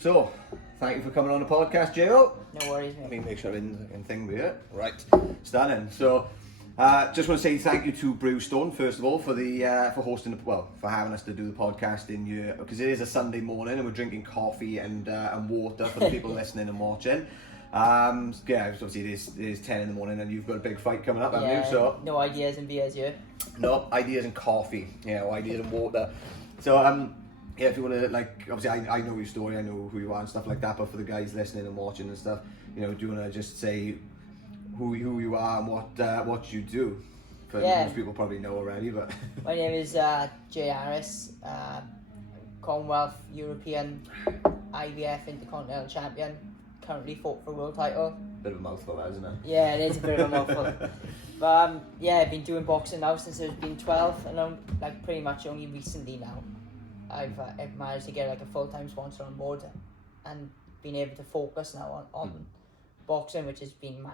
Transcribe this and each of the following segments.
So, thank you for coming on the podcast, J.O. No worries, mate. Let me make sure I'm in thing with it. Right, stunning. So, just want to say thank you to Brewstone first of all for the for hosting for having us to do the podcast in your, because it is a Sunday morning and we're drinking coffee and water for the people listening and watching. Yeah, obviously it is 10 in the morning and you've got a big fight coming up, haven't you? So no ideas and beers here. no ideas and coffee, ideas and water. So yeah, if you want to, like, obviously I know your story, I know who you are and stuff like that, but for the guys listening and watching and stuff, do you want to just say who you are and what you do? Most people probably know already, but my name is Jay Harris, Commonwealth, European, IBF Intercontinental Champion, currently fought for a world title. Bit of a mouthful, that, isn't it? Yeah, it is a bit of a mouthful. But yeah, I've been doing boxing now since I've been 12, and I'm like pretty much only recently now I've managed to get like a full-time sponsor on board and been able to focus now on boxing, which has been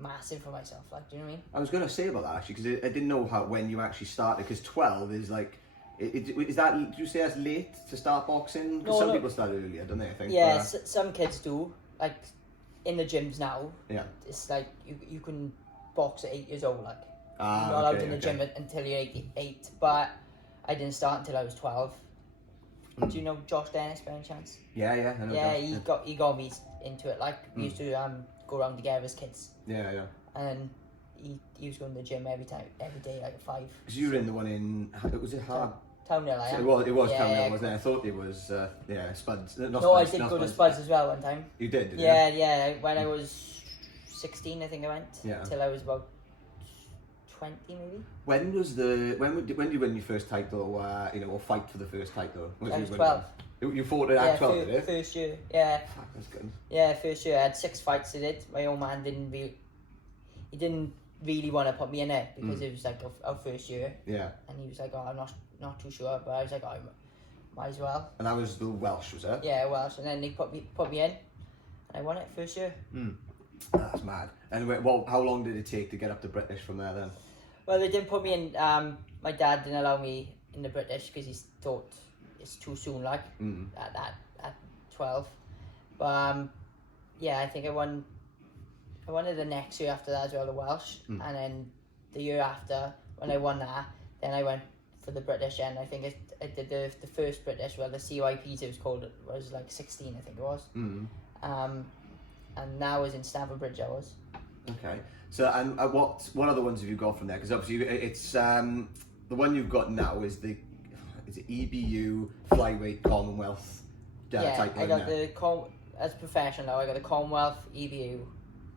massive for myself. Like, do you know what I mean? I was going to say about that actually, because I didn't know when you actually started, because 12 is like, is that, do you say that's late to start boxing? Because some people start earlier, don't they, I think? Yeah, some kids do. Like, in the gyms now, it's like, you can box at 8 years old, like. You're not allowed in the gym until you're 8, but I didn't start until I was 12. Do you know Josh Dennis by any chance? Yeah, I know. Yeah, he got me into it. Like, we used to go around together as kids. Yeah. And he was going to the gym every day, like at 5. Because you were in the one in, was it Hard? Townhill, I am. It was Townhill, wasn't it? I thought it was, Spuds. I did go to Spuds as well one time. You did, didn't you? Yeah. When I was 16, I think I went. Yeah. Till I was about 20 maybe. When did you win your first title, or fight for the first title? I was 12. You fought at 12, did you? First year, yeah. Fuck, that's good. Yeah, first year I had 6 fights I did. My old man didn't really want to put me in it because it was like our first year. Yeah. And he was like, oh, I'm not too sure, but I was like, oh, might as well. And that was the Welsh, was it? Yeah, Welsh, and then he put me in, and I won it first year. That's mad. And how long did it take to get up to British from there then? Well, they didn't put me in. My dad didn't allow me in the British because he thought it's too soon, like at 12. But yeah, I think I won it the next year after that as well, the Welsh, and then the year after when I won that, then I went for the British, and I think I did the first British, well, the CYPs it was called, it was like 16, I think it was. And now I was in Stamford Bridge, I was. Okay. So, and what other ones have you got from there? Because obviously it's the one you've got now is the EBU Flyweight Commonwealth title. I got as professional now. I got the Commonwealth, EBU,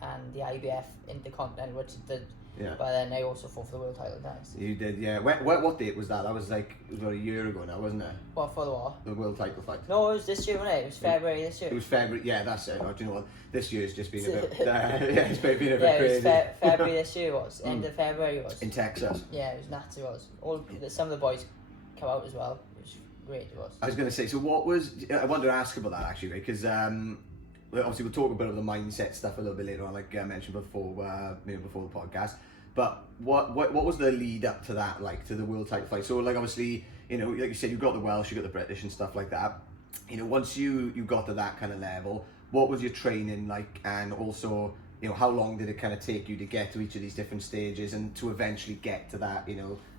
and the IBF Intercontinental, which is but then I also fought for the world title twice. You did, yeah. What date was that? That was like about a year ago now, wasn't it? What, for the what? The world title fight. No, it was this year, wasn't it? It was February this year. It was February, yeah, that's it. Do you know what? This year's just been a bit, it's been a bit crazy. It was February this year, it was. End of February it was. In Texas? Yeah, it was nuts, it was. Some of the boys come out as well. It was great, it was. I was going to say, so I wanted to ask about that actually, because obviously we'll talk a bit of the mindset stuff a little bit later on, like I mentioned before, before the podcast. But what was the lead up to that, like to the world title fight? So like obviously, like you said, you got the Welsh, you got the British and stuff like that. Once you got to that kind of level, what was your training like, and also how long did it kind of take you to get to each of these different stages and to eventually get to that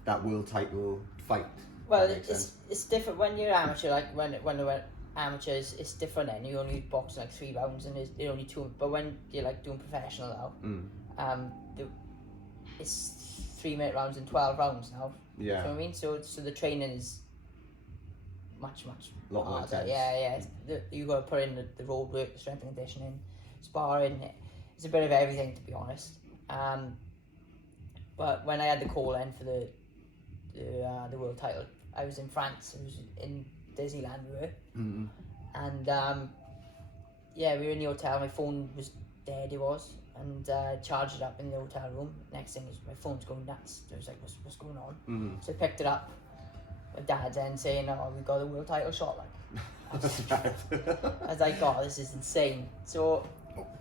that world title fight? Well, it's different when you're amateur. Like when we're amateurs, it's different. Then you only box like 3 rounds, and there's only 2. But when you're like doing professional now, it's 3-minute rounds and 12 rounds now. Yeah. You know what I mean? So the training is much harder. Yeah. You got to put in the road work, the strength and conditioning, sparring. It's a bit of everything, to be honest. But when I had the call in for the world title, I was in France. I was in Disneyland, we were. And we were in the hotel. My phone was dead. It was. And charged it up in the hotel room. Next thing is my phone's going nuts. I was like, what's going on? So I picked it up. My dad's then saying, oh, we got a world title shot. Like, I was like, oh, this is insane. So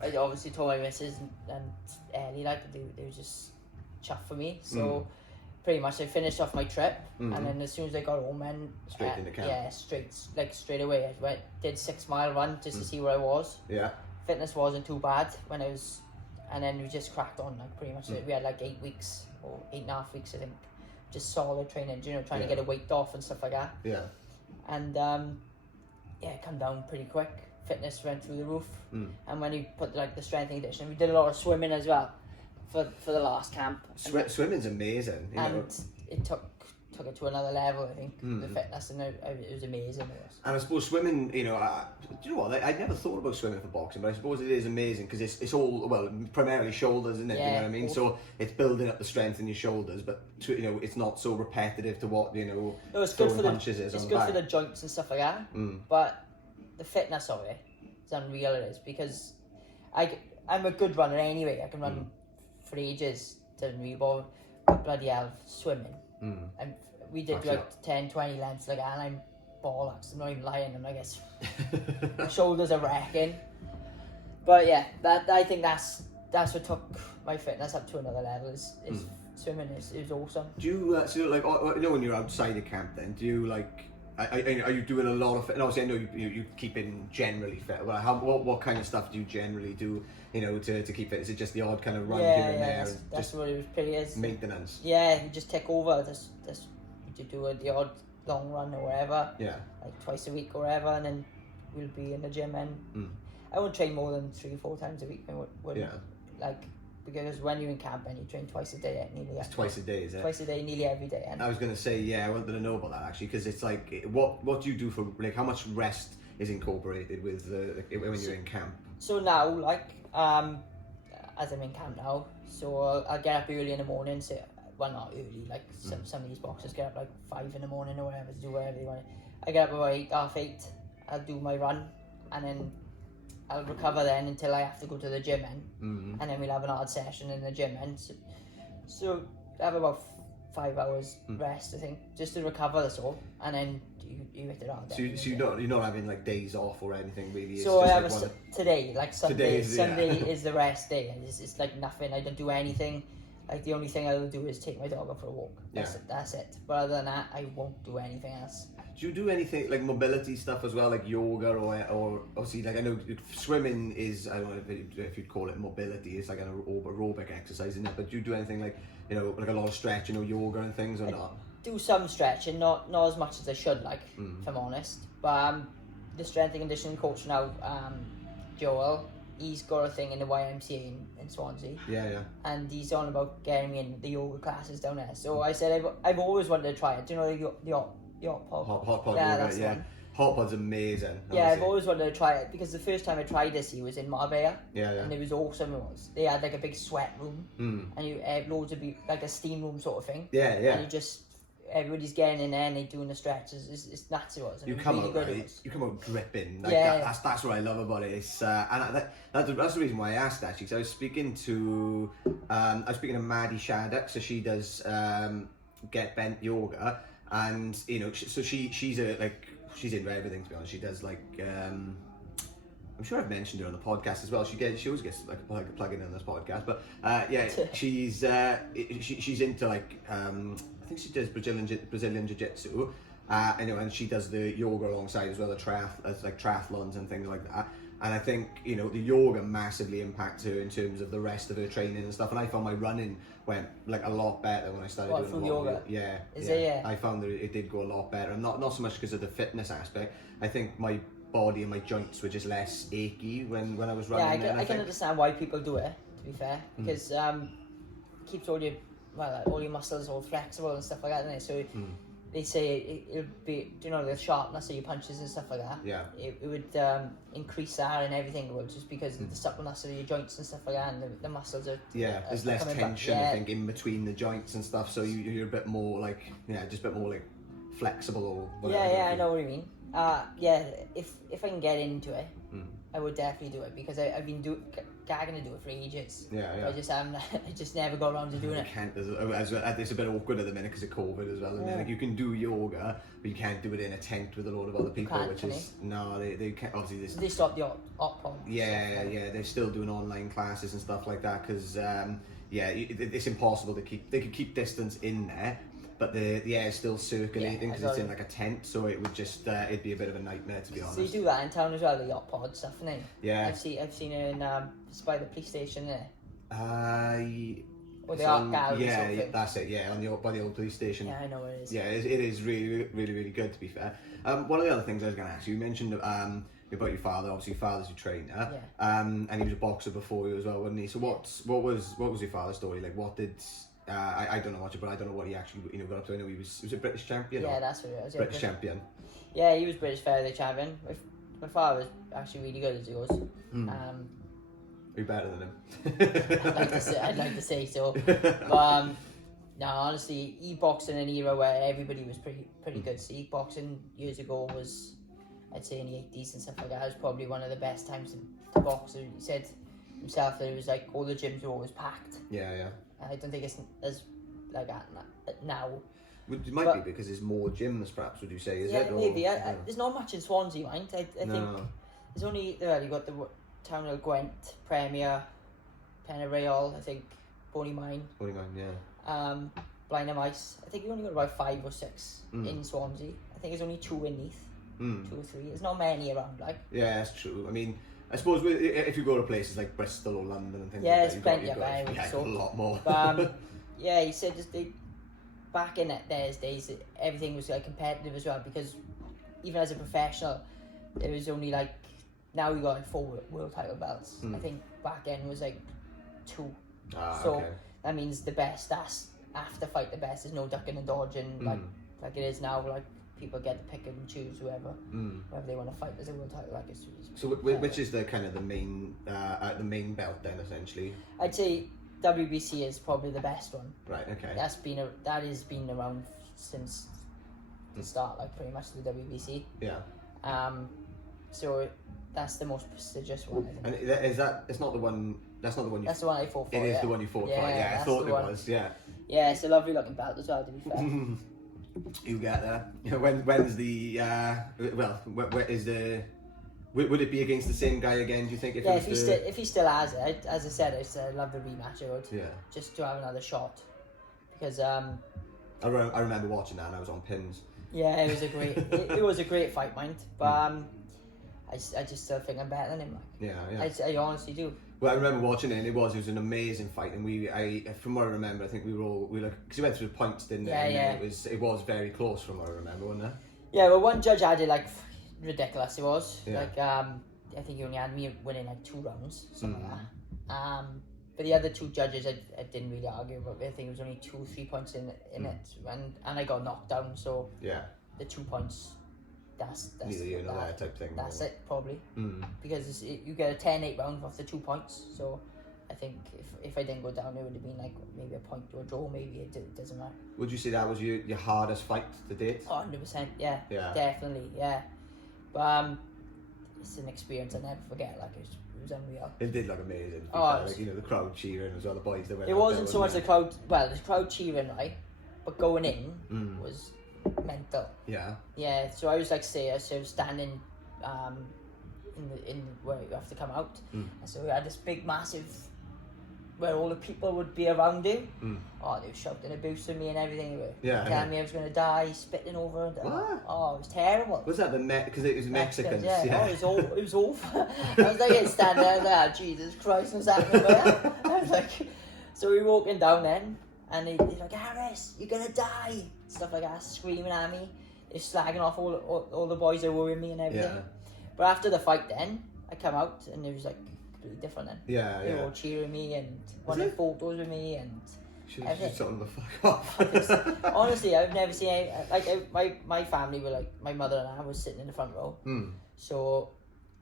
I obviously told my missus and Ellie, like, they were just chuffed for me. So pretty much I finished off my trip, and then as soon as I got home, then straight into camp. Yeah, straight away. I did 6 mile run just to see where I was. Yeah. Fitness wasn't too bad when I was, and then we just cracked on like pretty much. We had like 8 weeks or 8.5 weeks, I think, just solid training. You know, trying to get a weight off and stuff like that. Yeah. And it come down pretty quick. Fitness went through the roof, and when you put like the strength and conditioning, we did a lot of swimming as well for the last camp. Swimming's amazing. You know. It took it to another level, I think, the fitness, and it was amazing. And I suppose swimming, you know, do you know what? I never thought about swimming for boxing, but I suppose it is amazing because it's all, well, primarily shoulders, isn't it? Yeah, you know what I mean? So it's building up the strength in your shoulders, but you know, it's not so repetitive to what, you know, no, it's good for punches is. It's good for the joints and stuff like that. But the fitness of it is unreal. It is because I'm a good runner anyway. I can run for ages. Doesn't really bother. But bloody hell, swimming. And we did like 10, 20 lengths like that, and I'm bollocks. I'm not even lying. And I guess my shoulders are wrecking. But yeah, I think that's what took my fitness up to another level. Is swimming is awesome. Do you so like you know when you're outside of camp? Then do you like? Are you doing a lot of fit? And obviously, I know you keeping generally fit. But what kind of stuff do you generally do? You know, to keep fit? Is it just the odd kind of run here and there? That's what it was pretty is. Maintenance. Yeah, you just take over. Just you do the odd long run or whatever. Yeah. Like twice a week or whatever, and then we'll be in the gym. And I won't train more than 3 or 4 times a week. Like. Because when you're in camp and you train twice a day, nearly. It's twice a day, is it? Twice a day, nearly every day. And I was gonna say, yeah, I wanted to know about that actually, because it's like, what do you do for like how much rest is incorporated with when you're in camp? So now, like, as I'm in camp now, so I'll get up early in the morning. So, well, not early. Like some of these boxers get up like 5 in the morning or whatever to do whatever they want. I get up about 8, half 8. I'll do my run, and then I'll recover then until I have to go to the gym and then we'll have an hard session in the gym and so I have about 5 hours rest, I think, just to recover. That's all, and then you hit it hard. So you're not having like days off or anything really. It's so just I have like today, like Sunday. Sunday yeah. is the rest day, and it's like nothing. I don't do anything. Like the only thing I'll do is take my dog out for a walk. That's it. But other than that, I won't do anything else. Do you do anything like mobility stuff as well, like yoga or obviously like I know swimming is, I don't know if you'd call it mobility, it's like an aerobic exercise, isn't it? But do you do anything like, you know, like a lot of stretching or yoga and things or not? Do some stretching, not as much as I should, like, if I'm honest. But the strength and conditioning coach now, Joel, he's got a thing in the YMCA in Swansea. Yeah. And he's on about getting me in the yoga classes down there. So I said I've always wanted to try it. Do you know the Hot pod, yeah, that's the one. Hot pod's amazing. Honestly. Yeah, I've always wanted to try it because the first time I tried this, he was in Marbella. Yeah. And it was awesome. They had like a big sweat room, and you had loads of like a steam room sort of thing. Yeah. And everybody's getting in there and they doing the stretches. It's nuts. It was. You come out dripping. Like that's what I love about it. It's and that's the reason why I asked actually. Because I was speaking to Maddie Shattuck, so she does Get Bent yoga. And you know, she's into everything, to be honest. She does like I'm sure I've mentioned her on the podcast as well. She always gets like a plug in this podcast, but she's into like I think she does Brazilian jiu-jitsu, and she does the yoga alongside as well, the triathlons and things like that. And I think, you know, the yoga massively impacts her in terms of the rest of her training and stuff. And I found my running went like a lot better when I started doing yoga. Yeah. Yeah. I found that it did go a lot better. And not so much because of the fitness aspect. I think my body and my joints were just less achy when I was running. Yeah, I can understand why people do it, to be fair, because it keeps all your muscles all flexible and stuff like that, isn't it? So they say it'll be, you know, the sharpness of your punches and stuff like that. Yeah. It would increase that and everything, just because of the suppleness of your joints and stuff like that, and the muscles are. Yeah, there's less tension, I think, in between the joints and stuff, so you're a bit more like, just a bit more like flexible or whatever. Yeah, I know what you mean. If I can get into it, I would definitely do it because I've been gagging to do it for ages. Yeah. I just never got around to doing it. You can't. It's a bit awkward at the minute because of COVID as well. And like you can do yoga, but you can't do it in a tent with a load of other people, they can't. Obviously, they stopped the hot pod. Yeah. They're still doing online classes and stuff like that because yeah, it's impossible to keep. They could keep distance in there, but the air is still circulating because it's in like a tent, so it would just it'd be a bit of a nightmare, to be honest. So you do that in town as well, the yacht pod stuff, innit? Yeah. I've seen it in it's by the police station there. Or the It's art on- gallery. yeah, Sort of thing. that's it. Yeah, by the old police station. Yeah, I know where it is. Yeah, it is really, really, really good, to be fair. One of the other things I was going to ask you, you mentioned about your father. Obviously, your father's your trainer, and he was a boxer before you as well, wasn't he? So what was your father's story like? What did I don't know much about. I don't know what he actually got up to. I know he was a British champion. Yeah, that's what it was. Yeah, British champion. Yeah, he was British featherweight champion. My father was actually really good as he was. Are you better than him? I'd like to say so. But no, honestly, he boxed in an era where everybody was pretty good. So he boxing years ago was, I'd say in the 80s and stuff like that, was probably one of the best times to box. He said himself that it was like all the gyms were always packed. Yeah. I don't think it's as like that now. It might be because there's more gyms, perhaps. Would you say? Is it? Maybe. There's not much in Swansea, mind. I think there's only you got the Townhill Gwent, Premier, Penarreol, I think, Bonymine, yeah. Blind of Ice. I think we only got about 5 or 6 in Swansea. I think there's only 2 in Neath, 2 or 3. There's not many around, like. Yeah, that's true. I mean, I suppose if you go to places like Bristol or London and things yeah, like that, there's plenty of them. a lot more. But, yeah, he said back in those days, everything was like competitive as well, because even as a professional, there was only like, now we got like 4 world title belts. I think back then was like 2. So okay. that means the best, that's after fight the best. There's no ducking and dodging like it is now. Like people get to pick and choose whoever they want to fight as a world title. Like it's so which is the kind of the main belt then, essentially? I'd say WBC is probably the best one. Right. Okay. That has been around since the start, like pretty much the WBC. Yeah. So that's the most prestigious one, I think. And is that? It's not the one. That's not the one you. That's the one I fought for. It is the one you fought for. Yeah, I thought it was. Yeah. Yeah, it's a lovely looking belt as well, to be fair. You get there. When's the where is the? Would it be against the same guy again? Do you think? If he still has it, as I said, I love the rematch. I would. Yeah. Just to have another shot, because I remember watching that and I was on pins. Yeah, it was a great. it was a great fight, mind. But I just still think I'm better than him. Like. Yeah. I honestly do. Well, I remember watching it, and it was an amazing fight, and from what I remember, I think we because he went through the points, didn't he? Yeah. It was very close from what I remember, wasn't it? Yeah, well, one judge had it like ridiculous. It was like I think he only had me winning like 2 rounds, something like that. But the other 2 judges, I didn't really argue about. I think it was only 2 or 3 points in it, and I got knocked down. So yeah, the 2 points. That's neither you nor that type thing. That's it probably because you get a 10-8 round off the 2 points. So I think if I didn't go down, it would have been like maybe a point or a draw. Maybe it doesn't matter. Would you say that was your hardest fight to date? 100%. Yeah. Definitely. Yeah. But it's an experience I'll never forget. Like it was unreal. It did look amazing. Like, the crowd cheering as well. The boys that went. It wasn't so much the crowd. Well, the crowd cheering, right? But going in was mental. Yeah. So I was like, I was standing in where you have to come out, and so we had this big massive where all the people would be around you. Oh, they were shouting abuse at me and everything. Telling me I was going to die, spitting over. And, oh, it was terrible. Was that because it was Mexicans? Yeah. Oh, it was awful. I was like standing there, like, Jesus Christ, what's happening? I was like, so we were walking down then, and he's like, Harris, you're gonna die, stuff like that, screaming at me. They're slagging off all the boys that were with me and everything. Yeah. But after the fight, then I come out and it was like completely different. Then they were all cheering me and wanting photos with me and. Should have told them the fuck off. Honestly, I've never seen any, like my family were like, my mother and I was sitting in the front row. So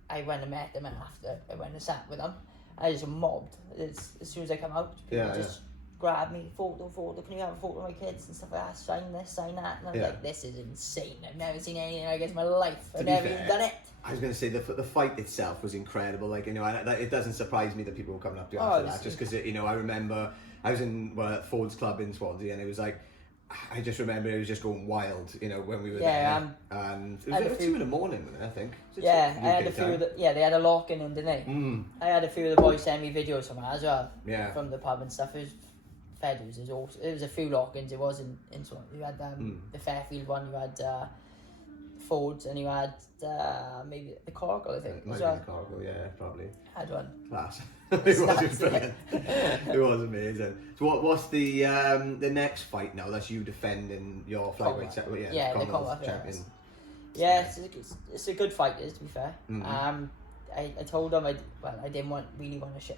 I went and met them, and after I went and sat with them, I just mobbed as soon as I come out. People just grabbed me, photo, can you have a photo of my kids and stuff like that, sign this, sign that, and I was like, this is insane. I've never seen anything like this in my life. I've never even done it. I was going to say the fight itself was incredible. Like, it doesn't surprise me that people were coming up to you after that, just because I remember I was in Ford's Club in Swansea, and it was like I just remember it was just going wild, you know, when we were Yeah, there. And it was 2 in the morning, wasn't it, I think. Yeah, I had a few of the, they had a lock-in, didn't they? I had a few of the boys send me videos from that as well. Yeah. From the pub and stuff. It was fair dues. It was a few lock-ins. It was in Swan. You had the Fairfield one, you had Fords, and you had maybe the Coracle, I think. It might as have well. been the Coracle, yeah, probably. Had one. Class. It was just brilliant. It was amazing. So what's the next fight now? That's you defending your flyweight champion. Yeah, the Commonwealth champion. Yeah, it's a good fight, to be fair. I told them I didn't really want a shit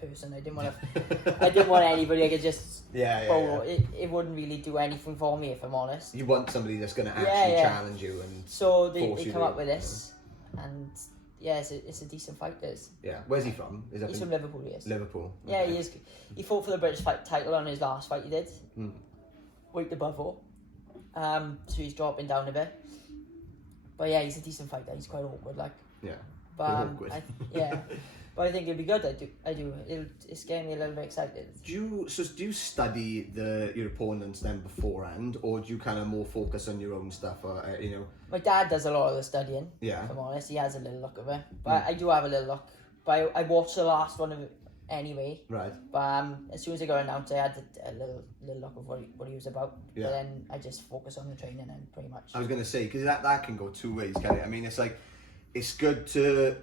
person. I didn't want anybody I could just It wouldn't really do anything for me, if I'm honest. You want somebody that's going to actually challenge you, and so they come up with this, and yeah, it's a decent fight. Yeah, where's he from? He's from Liverpool. Yes. Liverpool. Yeah, he is. He fought for the British title on his last fight. He did. Weight above all. So he's dropping down a bit. But yeah, he's a decent fighter. He's quite awkward, like. Yeah. But awkward. But I think it'll be good. I do. It's getting me a little bit excited. Do you study your opponents then beforehand, or do you kind of more focus on your own stuff, or you know? My dad does a lot of the studying. Yeah. If I'm honest, he has a little look of it, but I do have a little look. But I watched the last one of it anyway. Right. But as soon as I got announced, I had a little look of what he was about. Yeah. But then I just focus on the training and pretty much. I was gonna say, because that can go two ways, can it? I mean, it's like, it's good to.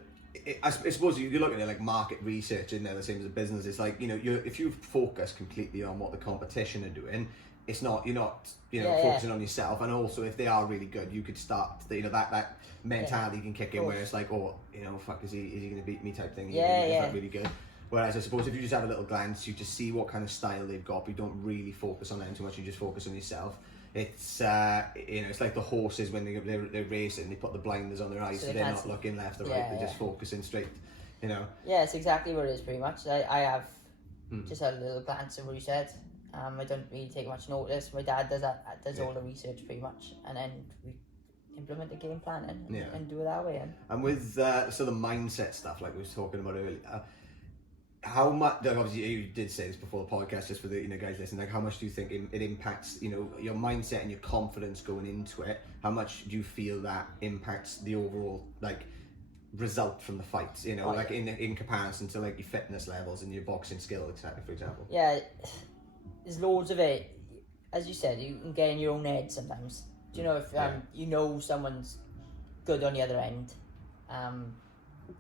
I suppose you're looking at like market research in there, the same as a business. It's like, you know, if you focus completely on what the competition are doing, you're not focusing on yourself. And also, if they are really good, you could start that mentality can kick in where it's like, oh, you know, fuck, is he going to beat me type thing? He's not really good. Whereas I suppose if you just have a little glance, you just see what kind of style they've got, but you don't really focus on them too much. You just focus on yourself. It's it's like the horses when they're racing, they put the blinders on their eyes, so they're not looking left or right, they're just focusing straight, you know. Yeah, it's exactly what it is pretty much. I have just had a little glance at what you said. I don't really take much notice. My dad does all the research pretty much, and then we implement the game plan and do it that way. And with the mindset stuff like we was talking about earlier, how much, obviously you did say this before the podcast, just for the guys listening, like how much do you think it impacts your mindset and your confidence going into it? How much do you feel that impacts the overall like result from the fights, like in comparison to like your fitness levels and your boxing skill, for example? Yeah, there's loads of it. As you said, you can get in your own head sometimes. Do you know if someone's good on the other end?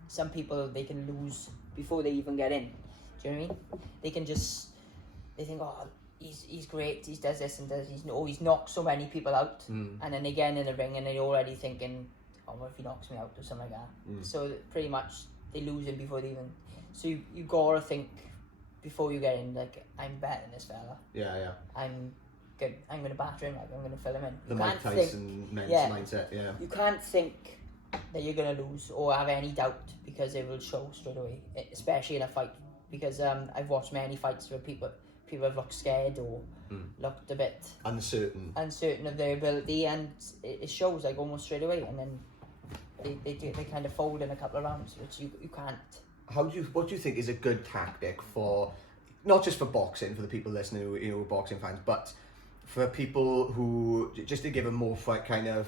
Some people, they can lose before they even get in. Do you know what I mean? They think, oh, he's great, he does this and does, he's knocked so many people out, and then they get in the ring and they're already thinking, oh, what if he knocks me out or something like that. So pretty much they lose him before they even. So you gotta think before you get in, like, I'm better than this fella. Yeah. I'm good. I'm gonna batter him, like I'm gonna fill him in. The Mike Tyson mindset. Yeah. You can't think that you're going to lose or have any doubt, because it will show straight away, especially in a fight, because I've watched many fights where people have looked scared or looked a bit uncertain of their ability, and it shows like almost straight away, and then they kind of fold in a couple of rounds, which you can't. What do you think is a good tactic for, not just for boxing, for the people listening who are boxing fans, but for people who, just to give a more kind of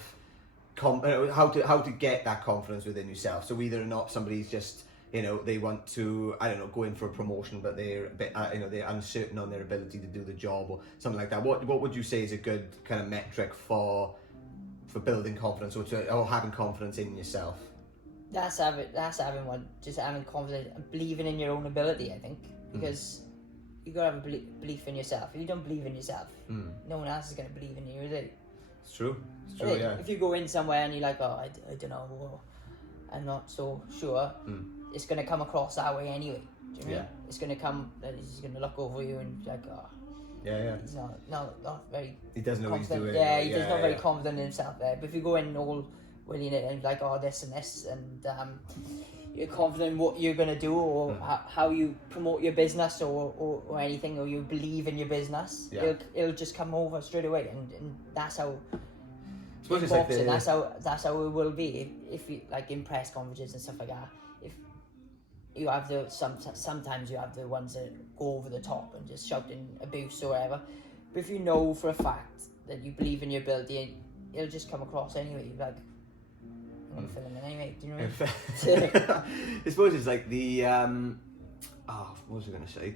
how to get that confidence within yourself? So whether or not somebody's just they want to, I don't know, go in for a promotion, but they're a bit they're uncertain on their ability to do the job or something like that. What would you say is a good kind of metric for building confidence or having confidence in yourself? That's having confidence and believing in your own ability, I think, because you gotta have a belief in yourself. If you don't believe in yourself, no one else is gonna believe in you, is it? It's true. Yeah. If you go in somewhere and you're like, oh, I don't know, or I'm not so sure, it's going to come across that way anyway. Do you know what I mean? It's going to come, he's going to look over you and be like, oh, he's not very. He doesn't know confident. what he's doing. He's not very confident in himself there. But if you go in all willing it and like, oh, this and this, and you're confident in what you're going to do, or how you promote your business, or anything, or you believe in your business, it'll just come over straight away, and that's how. In boxing, that's how it will be. If you like in press conferences and stuff like that, if you have sometimes you have the ones that go over the top and just shouting abuse or whatever, But if you know for a fact that you believe in your ability, it'll just come across anyway. Like, I'm gonna film it anyway. Do you know what I mean? I suppose it's like the what was I gonna say?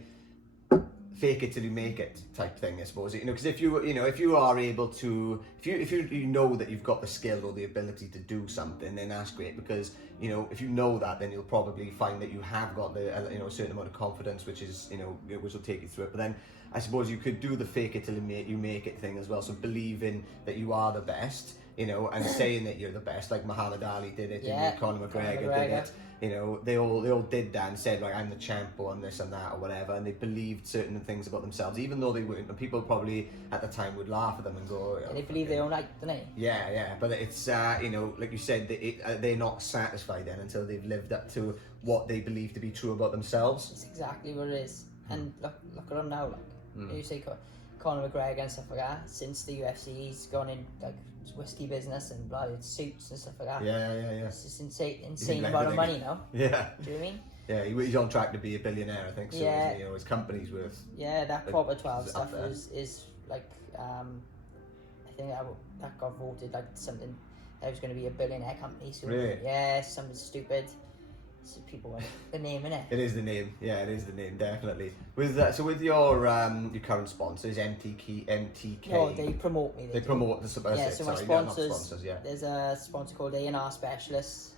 Fake it till you make it type thing, I suppose. You know, because if you are able to, if you know that you've got the skill or the ability to do something, then that's great. Because if you know that, then you'll probably find that you have got the a certain amount of confidence, which is which will take you through it. But then I suppose you could do the fake it till you make it thing as well. So believing that you are the best, and saying that you're the best, like Muhammad Ali did it, and Conor McGregor did it. They all did that and said, like, I'm the champ on this and that or whatever, and they believed certain things about themselves, even though they weren't. And people probably at the time would laugh at them and go, they believe their own light, don't they? Yeah. But it's like you said, they're not satisfied then until they've lived up to what they believe to be true about themselves. That's exactly what it is. And look at him now. Like you say, Conor McGregor and stuff like that. Since the UFC, he's gone in like whiskey business and bloody suits and stuff like that. Yeah. It's just insane amount of money now. Yeah. Do you know what I mean? Yeah, he's on track to be a billionaire, I think. So yeah. His company's worth. Yeah, that proper 12 stuff is like I think that got voted like something that was going to be a billionaire company. So really? Yeah, something stupid. So people want the name, innit? It is the name. Yeah, it is the name, definitely. With your current sponsors, MTK. No, they promote me. They promote the so my sponsors. Yeah. There's a sponsor called A&R Specialists,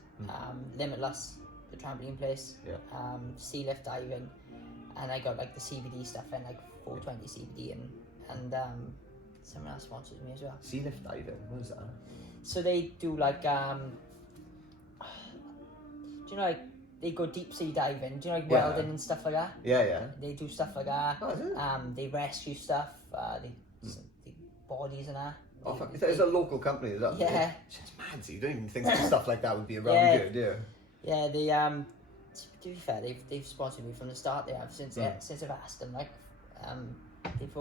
Limitless, the trampoline place, Sea Lift Diving, and I got like the CBD stuff in, like 420 CBD and someone else sponsors me as well. Sea Lift Diving, what is that? So they do like do you know, like they go deep sea diving, do you know, like welding and stuff like that? Yeah. They do stuff like that. Oh, is it? They rescue stuff, they bodies and that. It's a local company, is that? Yeah. It's mad, so you don't even think stuff like that would be around here, do you? Yeah, they to be fair, they've sponsored me from the start. They have since I've asked them. Like, they've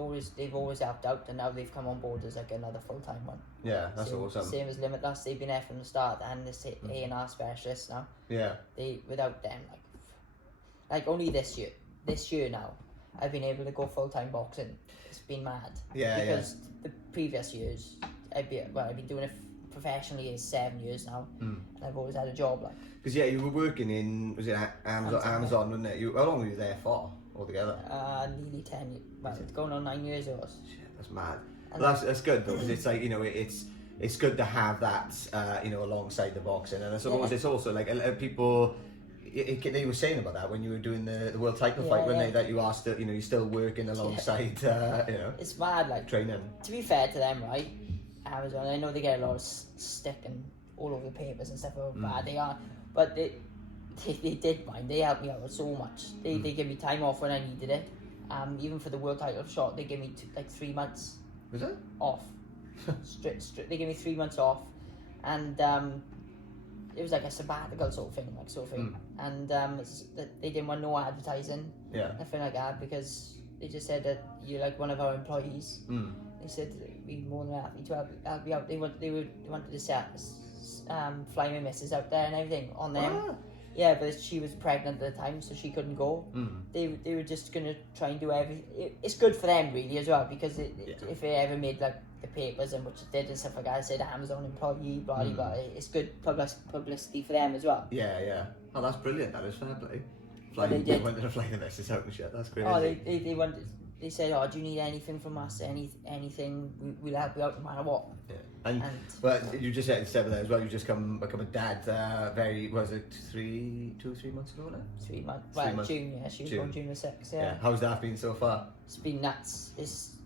always helped out, and now they've come on board as like another full-time one. Yeah, that's awesome. Same as Limitless, they've been there from the start, and this A&R Specialists now. Yeah. Without them, like only this year now, I've been able to go full-time boxing. It's been mad. Yeah. Because the previous years, I've been doing it professionally 7 years now, and I've always had a job like. Because you were working in, was it Amazon, wasn't it? How long were you there for altogether? Nearly 10 years. Well, it's going on 9 years it was. Shit, that's mad. Well, that's good though, because it's like, it's good to have that, alongside the boxing. And I suppose it's also like people, they were saying about that when you were doing the world title fight, when they, that you asked that, you're still working alongside, It's mad, like, training. To be fair to them, right, Amazon, I know they get a lot of stick and all over the papers and stuff, how bad they are, but they did mind. They helped me out so much. They gave me time off when I needed it. Even for the world title shot, they gave me 3 months. Was it? Off. Straight. They gave me 3 months off, and it was like a sabbatical sort of thing, And they didn't want no advertising, nothing like that, because they just said that you're like one of our employees. They said we'd be more than happy to help you out. They wanted to set fly my missus out there and everything on them. Yeah, but she was pregnant at the time, so she couldn't go. They were just gonna try and do everything. It's good for them really as well, because if it ever made like the papers and which it did and stuff like that, I said Amazon employee, blah blah blah. It's good publicity for them as well. Yeah. Oh, that's brilliant. That is fair play. They wanted to fly the missus out and shit. That's great. Oh, they wanted. They said, "Oh, do you need anything from us? Anything? We'll help you out no matter what." Yeah. And well, you just said there as well. You just become a dad. Was it 3 months ago now? 3 months. Well, June. Yeah, she was born June the 6th. Yeah. How's that been so far? It's been nuts.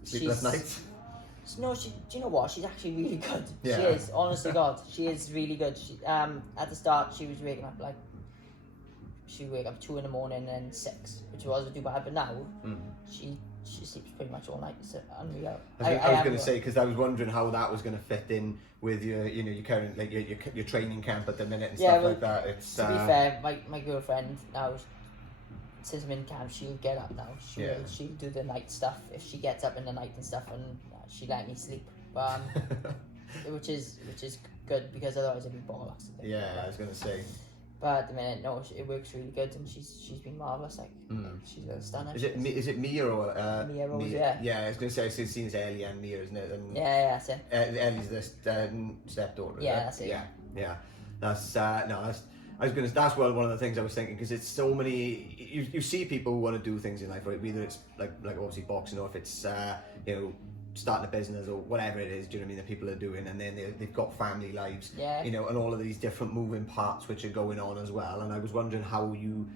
Sleepless nights. No, do you know what? She's actually really good. Yeah. She is, honest to God, she is really good. She, at the start, she was waking up she'd wake up 2 a.m. and then 6, which wasn't too bad. But now, she sleeps pretty much all night. It's unreal. I was going to say, because I was wondering how that was going to fit in with your current your training camp at the minute and stuff like that. It's to be fair, my girlfriend now, since I'm in camp, she'll get up now. She'll do the night stuff if she gets up in the night and stuff, and she let me sleep. Which is good, because otherwise it'd be bollocks. Yeah, I was going to say. But at the minute, no, it works really good, and she's been marvellous. Like, she's a little stunner. Is it Mia or Mia Rose? Mia? Yeah, I was going to say, I've seen it's Ellie and Mia, isn't it? And yeah, that's it. Ellie's the stepdaughter. Yeah, that's it. Yeah. That's that's one of the things I was thinking, because it's so many. You see people who want to do things in life, right? Whether it's like obviously boxing, or if it's starting a business or whatever it is. Do you know what I mean? That people are doing, and then they've got family lives. Yeah. And all of these different moving parts which are going on as well. And I was wondering how you're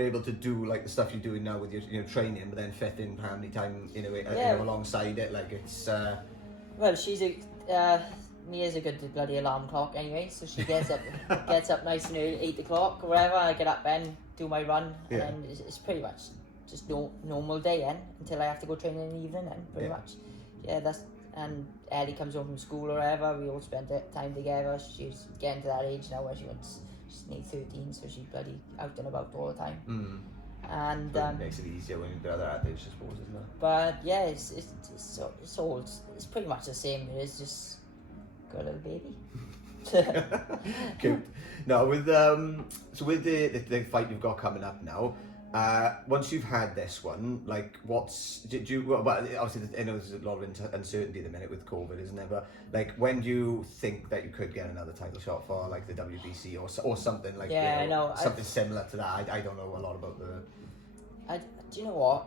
able to do like the stuff you're doing now with your training, but then fit in family time alongside it. Like it's. Well, Mia's a good bloody alarm clock anyway, so she gets up nice and early, 8 o'clock or whatever. I get up then, do my run, and it's pretty much just normal day then, until I have to go train in the evening then, pretty much. Yeah, and Ellie comes home from school or whatever, we all spend time together. She's getting to that age now where she's nearly 13, so she's bloody out and about all the time. And it makes it easier when you're at that age, I suppose, isn't it? But yeah, it's pretty much the same. It is just got a little baby. Cute. No, with the fight you've got coming up now, once you've had this one, like obviously I know there's a lot of uncertainty at the minute with COVID, isn't there? But like, when do you think that you could get another title shot for like the WBC or something like I know something similar to that? I don't know a lot about the. Do you know what?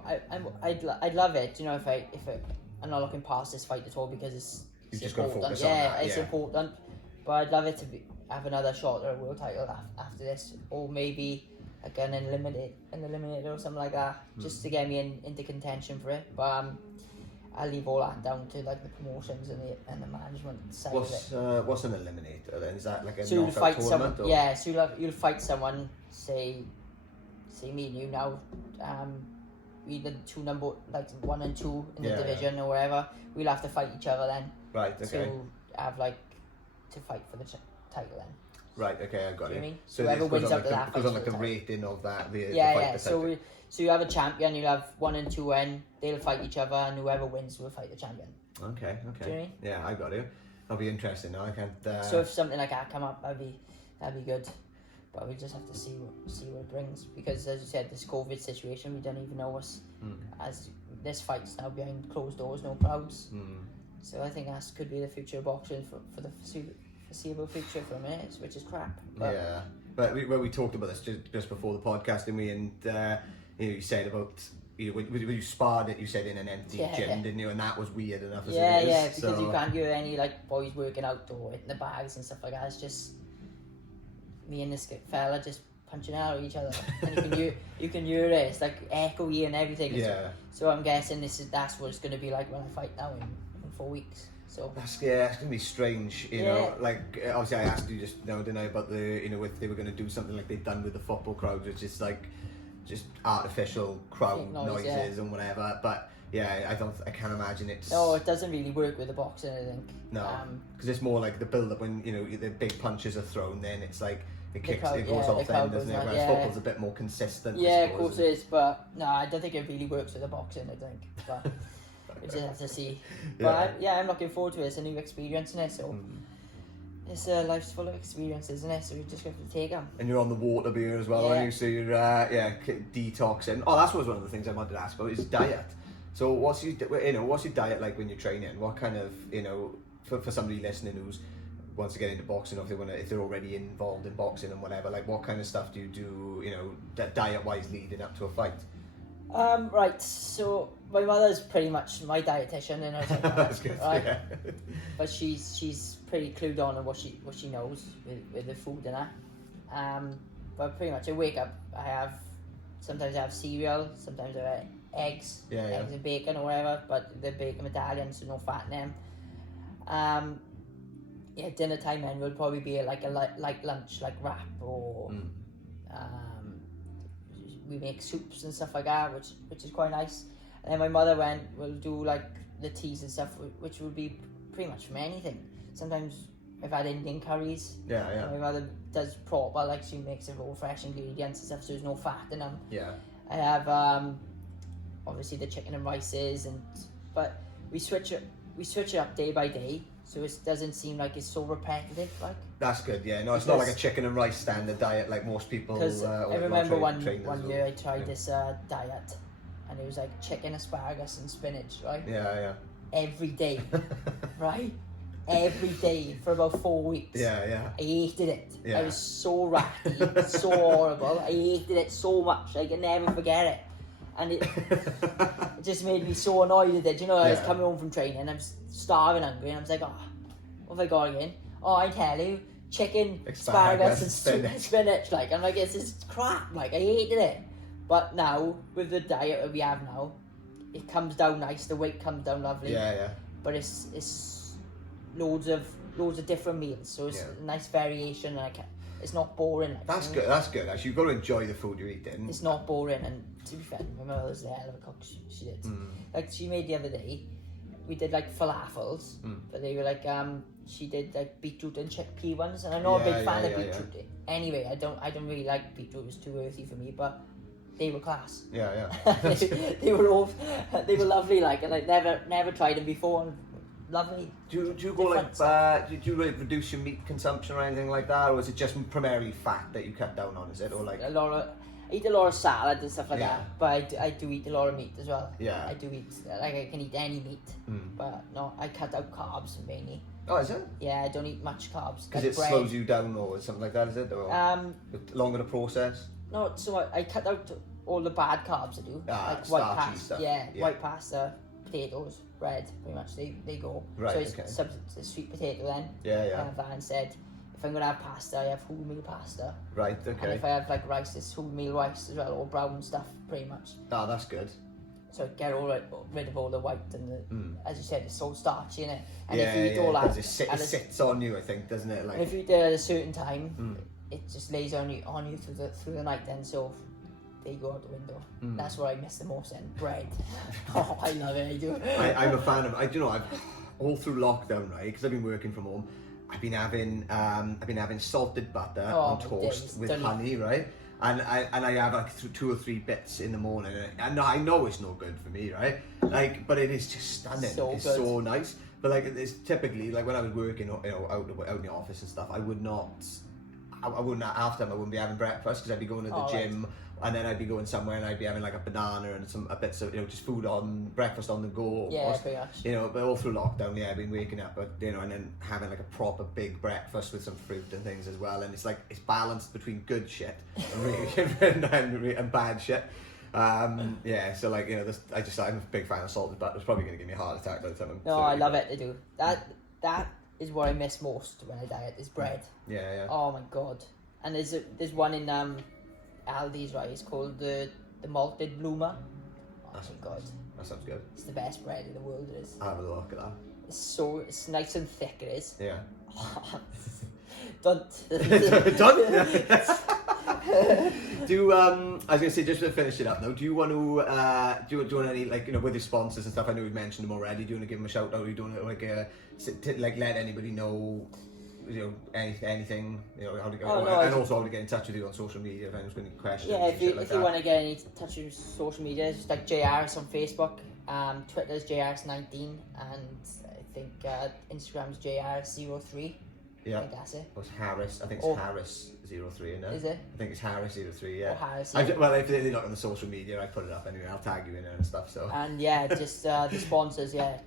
I'd love it. If I'm not looking past this fight at all, because it's just got to focus on that. It's important. But I'd love it to have another shot at a world title after this, or maybe like an eliminator or something like that, just to get me into contention for it. But I'll leave all that down to like the promotions and the management side of it. What's an eliminator then? Is that like a so knockout tournament? Someone, yeah, so you'll fight someone, say me and you now, we the two number, like 1 and 2 in the division or whatever. We'll have to fight each other then. Right. Okay. So have to fight for the title then. Right. Okay, I got it. You know what I mean? So whoever wins out of that goes on like the rating of that. So you have a champion. You'll have 1 and 2 in. They'll fight each other, and whoever wins will fight the champion. Okay. Do you know what I mean? Yeah, I got it. That'll be interesting. Now I can't. So if something like that come up, that'd be good. But we just have to see what it brings, because as you said, this COVID situation, we don't even know what's as this fight's now behind closed doors, no crowds. So I think that could be the future of boxing for the foreseeable future for a minute, which is crap. But we talked about this just before the podcast, didn't we? And you said about when you sparred it, you said in an empty gym, didn't you? And that was weird enough as it is. Yeah, because you can't hear any like boys working out or hitting the bags and stuff like that. It's just me and this fella just punching out at each other, and you can hear it. It's like echoey and everything. So I'm guessing that's what it's going to be like when I fight now in 4 weeks. So it's going to be strange, you know. Like obviously, I asked you just now, didn't I, about the if they were going to do something like they've done with the football crowds, which is like just artificial crowd noises and whatever. But I can't imagine it. No, it doesn't really work with the boxing, I think. No, because it's more like the build up when the big punches are thrown, then it's like it goes off then, doesn't it? Whereas football's a bit more consistent. Yeah, of course it is, but no, I don't think it really works with the boxing, I think. But we just have to see. But I'm looking forward to it. It's a new experience, isn't it? So it's life's full of experiences, isn't it? So we just have to take them. And you're on the water beer as well, aren't you? So you're detoxing. Oh, that's one of the things I wanted to ask about is diet. So what's your diet like when you're training? What kind of for somebody listening who's wants to get into boxing, or if they're already involved in boxing and whatever, like what kind of stuff do you do, diet wise leading up to a fight? Right, so my mother's pretty much my dietitian, and that's good, right? But she's pretty clued on what she knows with the food and that. But pretty much I wake up, sometimes I have cereal, sometimes I have eggs and bacon or whatever, but the bacon medallions, so no fat in them. Dinner time then will probably be like a light lunch, like wrap, or we make soups and stuff like that, which is quite nice. And then my mother will do like the teas and stuff, which would be pretty much from anything. Sometimes I've had Indian curries. My mother does proper, like she makes it all fresh ingredients and stuff, so there's no fat in them. I have obviously the chicken and rices, but we switch it up day by day. so it doesn't seem like it's so repetitive. Like that's good. Yeah, no, it's not like a chicken and rice standard diet like most people. Because I or remember one trainers year I tried this diet, and it was like chicken, asparagus, and spinach. Right. Yeah. Every day, right? Every day for about 4 weeks. Yeah. I hated it. Yeah. I was so ratty, so horrible. I hated it so much. I can never forget it. And it just made me so annoyed with it. You know, I was coming home from training and I'm starving hungry, and I was like, oh, what have I got again? Oh, I tell you, chicken, asparagus and spinach. Like, I'm like, it's just crap. Like, I hated it. But now, with the diet that we have now, it comes down nice. The weight comes down lovely. Yeah. But it's loads of different meals, so it's a nice variation. Like, it's not boring. Like, That's good. That's good. Actually, you've got to enjoy the food you're eating. It's not boring, and to be fair, my mother was the hell of a cook. She did. Like, she made the other day. We did like falafels, but they were like she did like beetroot and chickpea ones, and I'm not a big fan of beetroot. Yeah. Anyway, I don't really like beetroot. It was too earthy for me, but they were class. Yeah. they were lovely. Like, and I never tried them before. And lovely. Do you go like did you like reduce your meat consumption or anything like that, or is it just primarily fat that you cut down on? Is it, or like I eat a lot of salad and stuff like that, but I do eat a lot of meat as well. Yeah. I do eat, like, I can eat any meat, but no, I cut out carbs mainly. Oh, is it? Yeah, I don't eat much carbs. Because like it slows you down or something like that, is it? Or longer to process? No, so I cut out all the bad carbs I do. Like white pasta. Stuff. Yeah, white pasta, potatoes, bread, pretty much they go. Right, so it's sweet potato then. Yeah. I have that instead. If I'm gonna have pasta, I have wholemeal pasta. Right, okay. And if I have like rice, it's wholemeal rice as well, or brown stuff, pretty much. Oh, that's good. So get rid of all the white and the, as you said, it's so starchy in it. And if you eat all that, it sits on you, I think, doesn't it? Like, and if you eat it at a certain time, it just lays on you through the night. Then so they go out the window. That's what I miss the most. Then bread. Oh, I love it. I do. I'm a fan of. I've all through lockdown, right? Because I've been working from home. I've been having salted butter on toast with honey, right? And I have like 2 or 3 bits in the morning, and I know it's no good for me, right? Like, but it is just stunning. It's so nice. But like, it's typically like when I was working, out in the office and stuff, I wouldn't be having breakfast because I'd be going to the gym. Right. And then I'd be going somewhere and I'd be having like a banana and a bits of just food on breakfast on the go. Yeah, pretty much. But all through lockdown, I've been waking up, and then having like a proper big breakfast with some fruit and things as well. And it's like it's balanced between good shit and bad shit. So like I'm a big fan of salted butter. It's probably going to give me a heart attack by the time. I love it. I do. That is what I miss most when I diet is bread. Yeah. Oh my god! And there's one in Aldi's, right? It's called the malted bloomer. Oh my god, that sounds good. It's the best bread in the world. It is. I'll have a look at that. It's nice and thick. It is. Yeah. Done. I was gonna say, just to finish it up now, do you want to do you want any, like, with your sponsors and stuff? I know we've mentioned them already. Do you want to give them a shout out? Or do you want to like let anybody know? Anything, how to go, and also how to get in touch with you on social media if anyone's got any questions. Yeah, if you want to get in touch with social media, it's just like JRS on Facebook, Twitter's JRS19, and I think Instagram's JRS03. Yeah, I think that's it. It's Harris. I think it's Harris03, isn't it? Is it? I think it's Harris03. Yeah. Or Harris. Well, if they're not on the social media, I put it up anyway. I'll tag you in it and stuff. So. And just the sponsors. Yeah,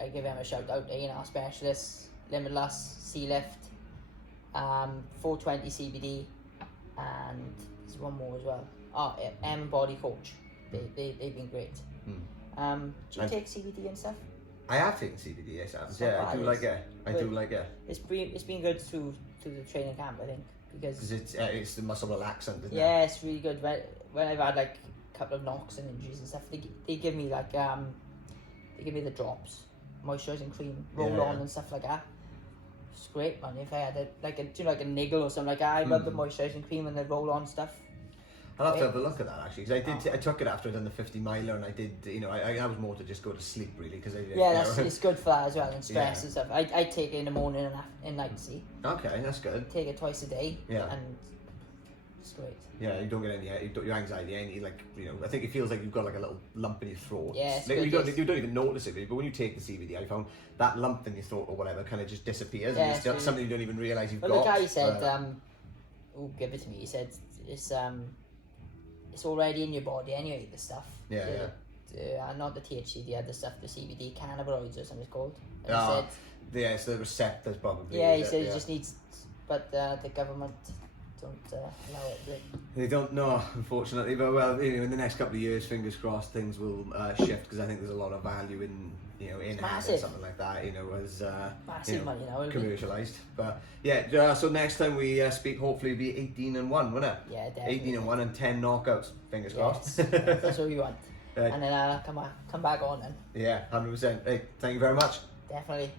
I give them a shout out. A&R Specialists, Limitless, Sealift, 420 CBD, and there's one more as well. M Body Coach. They've been great. Do you take CBD and stuff? I have taken CBD, yes, I do like it. I do like it. It's been good through the training camp, I think, because it's the muscle relaxant, isn't it? Yeah, it's really good. When I've had like a couple of knocks and injuries and stuff, they give me like they give me the drops, moisturising cream, roll on and stuff like that. It's great, man. If I had like a niggle or something like that, I rub the moisturising cream and the roll on stuff. I'll have to have a look at that actually, because I took it after I'd done the 50 miler, and I did, I was more to just go to sleep really, because it's good for that as well, and stress and stuff. I take it in the morning and night. See. Okay, that's good. Take it twice a day. Yeah. And straight. Yeah, you don't get any, your anxiety, any, like, you know, I think it feels like you've got like a little lump in your throat. Yeah, it's like, good, you don't even notice it, but when you take the CBD, I found that lump in your throat or whatever kind of just disappears, Yeah, and it's really... something you don't even realise you've well, got. The guy said, who gave it to me, he said it's already in your body anyway, the stuff. Yeah, Not the THC, the other stuff, the CBD, cannabinoids or something it's called. And Ah, he said, yeah, so the receptors probably. yeah, he said it just needs, but the government don't allow it. They don't know, unfortunately, but well, you know, in the next couple of years, fingers crossed, things will shift, because I think there's a lot of value in, you know, in having something like that, you know, as massive money now, commercialised. But yeah, so next time we speak, hopefully, it'll be 18-1, won't it? Yeah, definitely. 18-1 and 10 knockouts. Fingers crossed. That's what we want. Right. And then come back on then. Yeah, 100%. Hey, thank you very much. Definitely.